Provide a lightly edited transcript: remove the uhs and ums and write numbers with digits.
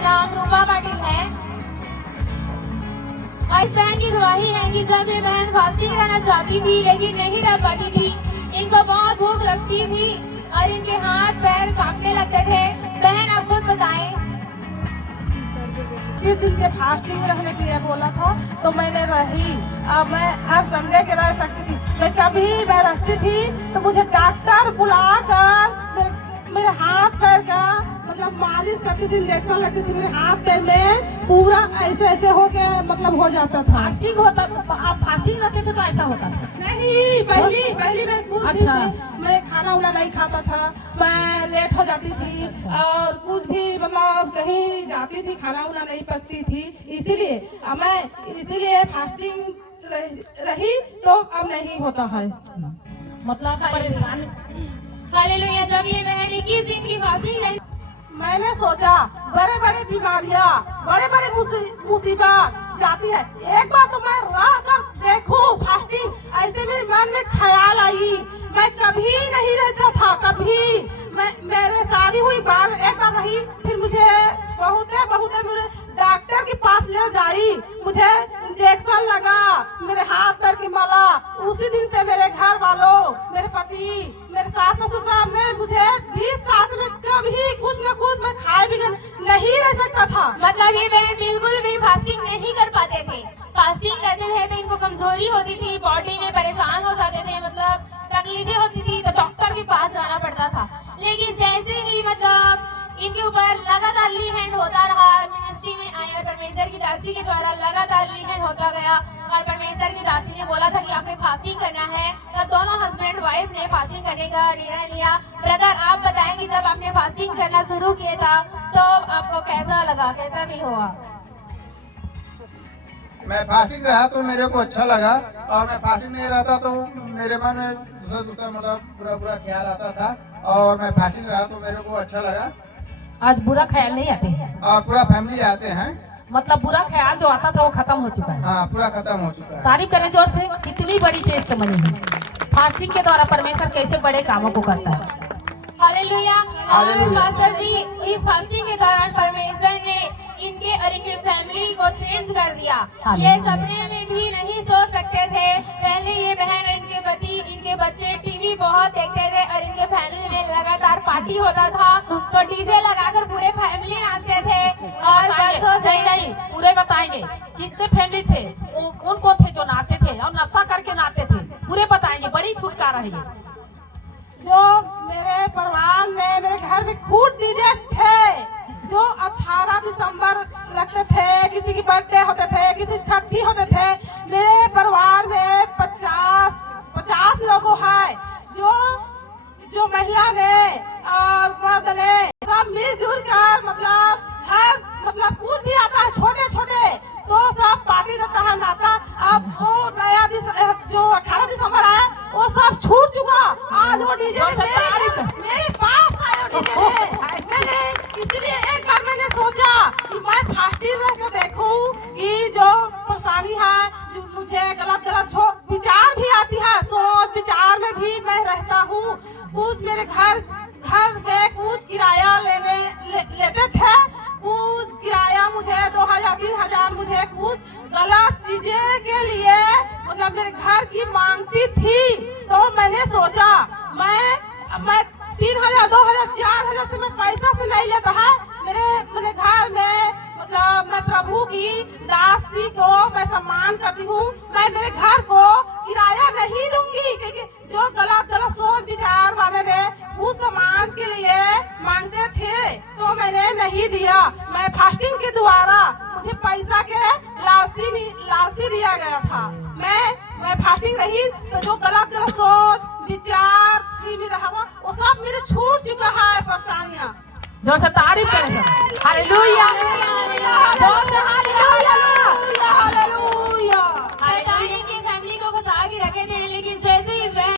मेरा नाम रूपा पाटिल है। इस बहन की गवाही है कि जब ये बहन फास्टिंग रहना चाहती थी लेकिन नहीं रह पाती थी, इनको बहुत भूख लगती थी और इनके हाथ पैर कांपने लगते थे। बहन आप खुद बताएं। 30 दिन के फास्टिंग रहने के लिए बोला था तो मैंने रही। अब मैं हर संडे के रह सकती थी। मैं कभी मैं रखती थी तो मुझे डॉक्टर बुलाकर मेरे हाथ पैर का मतलब मालिश करती थी, इंजेक्शन लगती थी मेरे हाथ पैर में, पूरा ऐसे ऐसे हो के मतलब हो जाता था। फास्टिंग होता तो आप फास्टिंग रखते थे तो ऐसा होता था? नहीं, पहली मैं कुछ दिन से मैं खाना उना नहीं खाता था, मैं लेट हो जाती थी और कुछ भी मतलब कहीं जाती थी खाना उना नहीं पकती थी, इसीलिए फास्टिंग रही तो अब नहीं होता है। मतलब परेशान। हालेलुया। जब ये बहन 21 दिन की फास्टिंग रही, मैंने सोचा बड़े बड़े बीमारियां, बड़े बड़े मुसीबत जाती है, एक बार तो मैं रह कर देखूं फास्टिंग। ऐसे मेरे मन में ख्याल आई। मैं कभी नहीं रहता था, कभी मेरे शादी हुई बार एक बार रही, फिर मुझे बहुत मुझे डॉक्टर के पास ले जाई, मुझे इंजेक्शन लगा, मेरे हाथ पैर की मला। उसी दिन से मेरे घर वालों, मेरे पति, मेरे सास ससुर साहब ने मुझे 20 साल में कभी कुछ न कुछ मैं खाए बिना नहीं रह सकता था। मतलब ये बहन बिल्कुल भी फास्टिंग नहीं कर पाते थे। फास्टिंग करते थे तो इनको कमजोरी होती थी, बॉडी में परेशान हो जाते थे, मतलब तकलीफें होती थी तो डॉक्टर के पास जाना पड़ता था। लेकिन जैसे ही मतलब इनके ऊपर लगातार ली हैंड होता रहा, मिनिस्ट्री में आए और परमेश्वर की दासी के द्वारा लगातार ली हैंड होता गया और परमेश्वर की दासी ने बोला था कि आपने फास्टिंग करना है, तब दोनों हस्बैंड वाइफ ने फास्टिंग करने का निर्णय लिया। ब्रदर आप बताएंगे जब आपने फास्टिंग करना शुरू किया था तो आपको कैसा लगा, कैसा फील हुआ? मैं फास्टिंग रहा तो मेरे को अच्छा लगा, और मैं फास्टिंग नहीं रहता तो मेरे मन में दूसरा मतलब बुरा ख्याल आता था, और मैं फास्टिंग रहा तो मेरे को अच्छा लगा। आज बुरा ख्याल नहीं आते हैं? और पूरा फैमिली आते हैं। मतलब बुरा ख्याल जो आता था वो खत्म हो चुका है? हाँ, पूरा खत्म हो चुका है। तारीफ करें जोर से। कितनी बड़ी टेस्टमनी है। फास्टिंग के द्वारा परमेश्वर कैसे बड़े कामों को करता है। हालेलुया। मास्टर जी, इस फास्टिंग के दौरान परमेश्वर ने इनके और इनके फैमिली को चेंज कर दिया। ये सपने में भी नहीं सोच सकते थे। पहले ये बहन और इनके पति, इनके बच्चे टीवी बहुत देखते थे और इनके फैमिली में लगातार पार्टी होता था तो डीजे लगाकर पूरे फैमिली नाचते थे। और नहीं पूरे बताएंगे कितने फैमिली थे, कौन कौन थे जो नाचते थे और नशा करके नाचते थे, पूरे बताएंगे। बड़ी छुटकारा है ये। जो मेरे परिवार में मेरे घर में खूब डीजे थे, जो 18 दिसंबर लगते थे, किसी की बर्थडे होते थे, किसी छठी होते थे। मेरे परिवार में 50 लोगों है, जो महिला ने और मर्द ने सब मिलजुल कर मतलब कुछ भी आता है छोटे छोटे तो सब पार्टी देता है, नाता। अब वो नया जो 18 दिसंबर आया वो सब छूट चुका। आज वो डीजे मेरे पास आया मैंने इसलिए एक बार मैंने सोचा कि मैं फास्टिंग रह कर देखूं कि जो परेशानी है, जो मुझे गलत विचार भी आती है, सोच विचार में भी मैं रहता हूँ। कुछ मेरे घर में कुछ किराया लेते थे, कुछ किराया मुझे 2000-3000 मुझे कुछ गलत चीजें के लिए मतलब मेरे घर की मांगती थी। तो मैंने सोचा मैं 3000, 2000, 4000 से मैं पैसा से नहीं लेता है। मेरे घर में मतलब मैं प्रभु की दासी को मैं सम्मान करती हूँ। मैं मेरे घर को किराया नहीं दूंगी, क्योंकि जो गलत सोच विचार वाले ने उस समाज के लिए मांगते थे तो मैंने नहीं दिया। मैं फास्टिंग के द्वारा मुझे पैसा के लालची दिया गया था। मैं फास्टिंग रही तो जो गलत सोच विचार भी रहा था वो सब मेरे छूट चुका है। परेशानियाँ जोर से तारीफ करें। हालेलुया। जोर से हालेलुया।